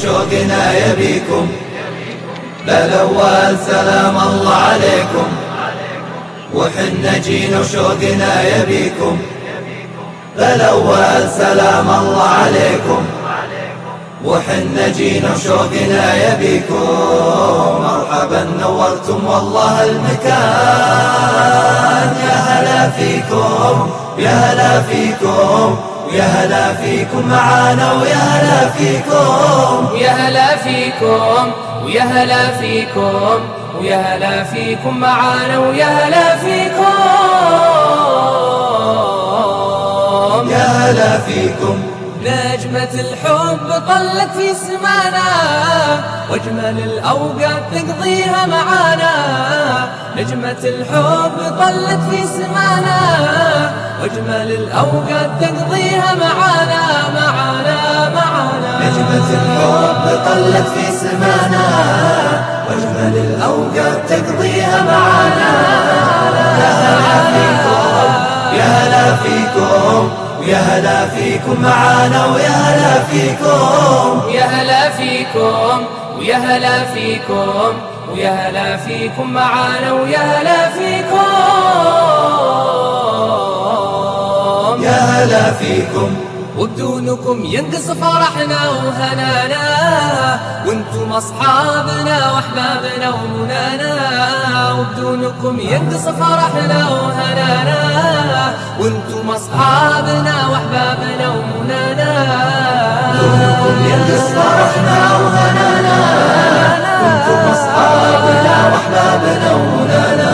وشوقنا يبيكم. للأول سلام الله عليكم، وحنا جينا وشوقنا يبيكم. للأول سلام الله عليكم، وحنا جينا وشوقنا يبيكم. مرحبا نورتم والله المكان، يا هلا فيكم يا هلا فيكم يا هلا فيكم معانا ويا هلا فيكم. يا هلا فيكم ويا هلا فيكم ويا هلا فيكم معانا ويا هلا فيكم. يا هلا فيكم. نجمة الحب طلت في سمانا، واجمل الاوقات تقضيها معانا. نجمة الحب طلت في سمانا، واجمل الاوقات تقضيها معانا معانا معانا. نجمة الحب طلت في سمانا، واجمل الاوقات تقضيها معانا. يا هلا فيكم يا هلا فيكم ويا هلا فيكم معانا ويا هلا فيكم. يا هلا فيكم ويا هلا فيكم ويا هلا فيكم معانا ويا هلا فيكم. يا هلا فيكم. وبدونكم ينقص فرحنا وهنانا، وانتم اصحابنا واحبابنا ومنانا. وبدونكم ينقص فرحنا وهنانا، وانتم اصحابنا واحبابنا ومنانا. بدونكم ينقص فرحنا وهنانا، وانتم اصحابنا واحبابنا ومنانا.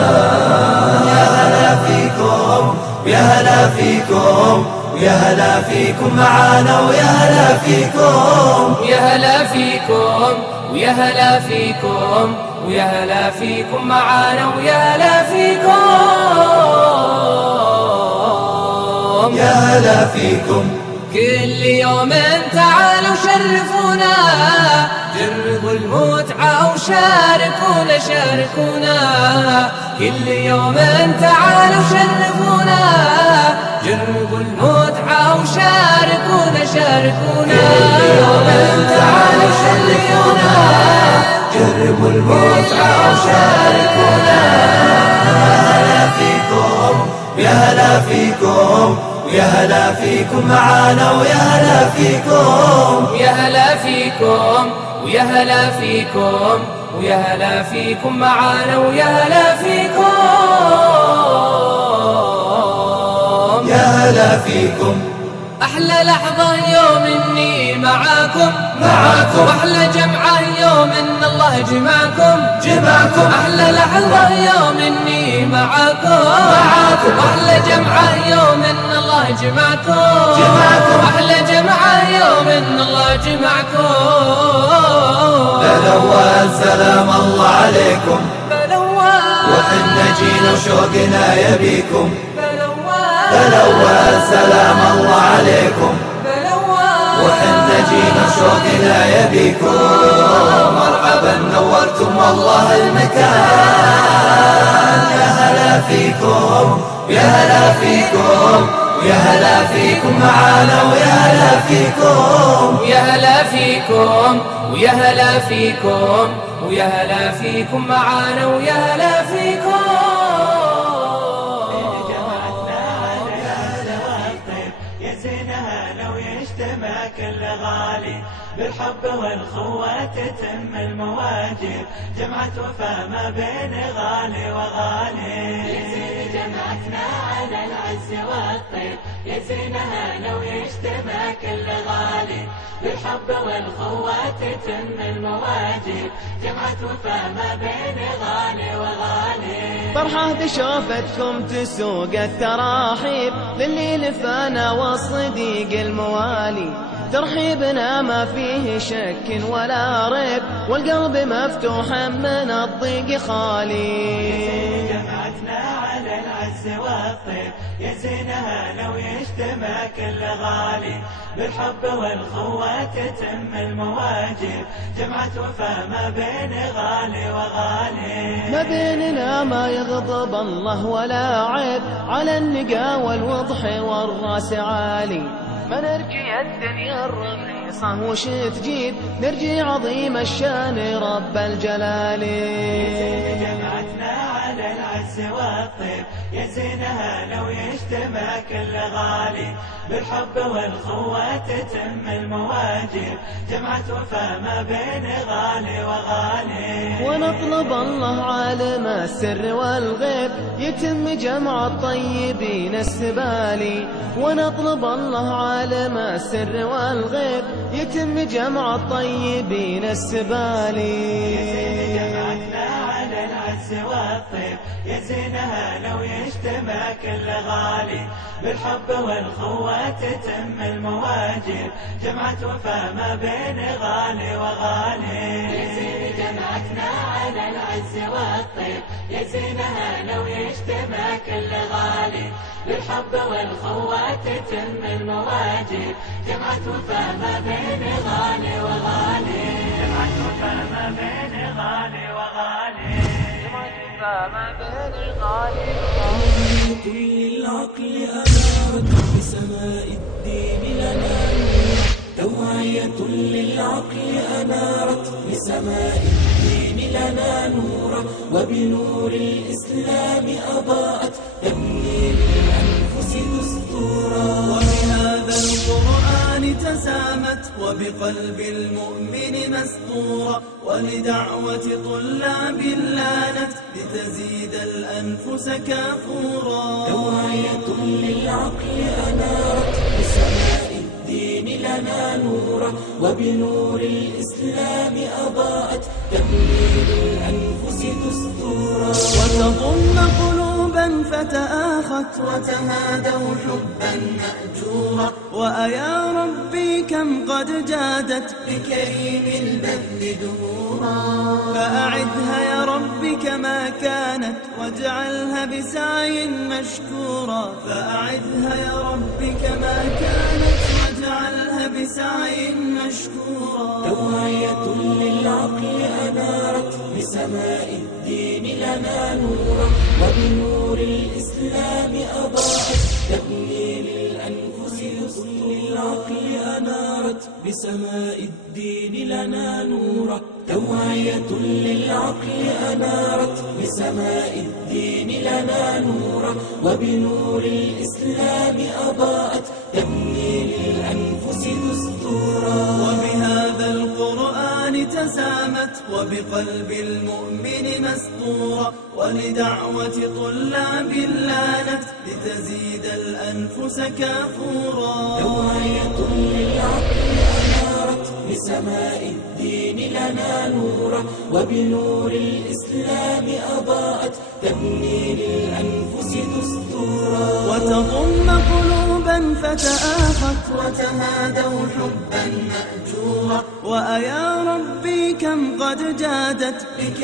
يا هلا فيكم يا هلا فيكم يا هلا فيكم معانا ويا هلا فيكم. يا هلا فيكم ويا هلا فيكم ويا هلا فيكم معانا ويا هلا فيكم. يا هلا فيكم. كل يوم تعالوا شرفونا، جربوا المتعة وشاركونا شاركونا. كل يوم تعالوا شرفونا، جربوا المتعة وشاركونا شاركونا. كل يوم تعالوا شرفونا، جربوا المتعة وشاركونا. يا هلا فيكم يا هلا فيكم يا هلا فيكم معانا ويا هلا فيكم. يا هلا فيكم ويا هلا فيكم ويا هلا فيكم معانا ويا هلا فيكم. يا هلا فيكم. أحلى لحظة يوم إني معاكم معاكم. وأحلى جمعة يوم إن الله جمعكم جمعكم. أحلى لحظة يوم إني معاكم وأحلى جمعة يوم إن الله جمعكم أحلى جمعة يوم إن الله جمعكم. للأول سلام الله عليكم، وحنا جينا وشوقنا يبيكم. للأول سلام الله عليكم، وحنا جينا وشوقنا يبيكم. مرحبا نورتم والله المكان. يا هلا فيكم يا هلا فيكم يا هلا فيكم معانا ويا هلا فيكم. يا هلا فيكم ويا هلا فيكم ويا هلا فيكم معانا ويا هلا فيكم. يا زينها لو يجتمع كل غالي، بالحب والخوة تتم المواجب. جمعة وفا ما بين غالي وغالي، يا زين جمعتنا على العز والطيب. يا زينها لو يجتمع كل غالي، بالحب والخوة تتم المواجب. جمعة وفا ما بين غالي وغالي. فرحة شوفتكم تسوق التراحيب، للي لفانا والصديق الموالي. ترحيبنا ما فيه شك ولا ريب، والقلب مفتوح من الضيق خالي. جمعتنا على العز والطيب. يا زينها لو يجتمع كل غالي، بالحب والخوة تتم المواجب. جمعة وفا ما بين غالي وغالي. ما بيننا ما يغضب الله ولا عيب، على النقا والوضح والراس عالي. ما نرجي الدنيا الرغيب خالصة وش تجيب نرجي عظيم الشان رب الجلال. جمعتنا على العز والطيب يا زينها لو يجتمع كل غالي بالحب والخوة تتم المواجب جمعة وفا ما بين غالي وغالي. ونطلب الله عالم السر والغيب يتم جمع الطيبين السبالي. ونطلب الله عالم السر والغيب يتم جمع الطيبين السبالي. جمعتنا على العز والطيب يا زينها لو يجتمع كل غالي بالحب والخوة تتم المواجب جمعة وفا ما بين غالي وغالي. يا زين جمعتنا على العز والطيب يا زينها لو يجتمع كل غالي بالحب والخوة تتم المواجب جمعة وفا ما بين غالي وغالي. جمعة وفا ما بين غالي وغالي. جمعة وفا ما بين غالي وغالي. كل العقل أنارت بسماء الدين لنا نور. توعية للعقل أنارت بسماء الدين لنا نورا وبنور الإسلام أضاءت تبني للأنفس دستورا. وبهذا القرآن تسامت وبقلب المؤمن مسطورا ولدعوة طلاب لانت لتزيد الأنفس كافورا. توعية للعقل أنارت بسماء الدين لنا نورا وبنور الإسلام أضاءت تبني للأنفس دستورا. وتضم قلوبا فتآخت وتهادوا حبا مأجورا. وأيا ربي كم قد جادت بكريم البذل دورا. فأعدها يا ربي كما كانت واجعلها بسعي مشكورا. فأعدها يا ربي كما كانت واجعلها بسعي مشكورا. توعية للعقل أنارت بسماء الدين لنا نورا وبنور الإسلام أضاءت تبني للأنفس دستورا. للعقل أنارت بسماء الدين لنا نورا. توعية للعقل أنارت بسماء الدين لنا نورا وبنور الإسلام أضاءت تبني للأنفس دستورا. وبهذا القرآن تسامت وبقلب المؤمن مسطورا ولدعوة طلاب لانت لتزيد الأنفس كافورا. توعية للعقل أنارت بسماء الدين لنا نورا وبنور الإسلام أضاءت تبني للأنفس دستورا. وتضم قلوبا فتآخت وتهادوا حبا مأجورا. وأيا ربي كم قد جادت بك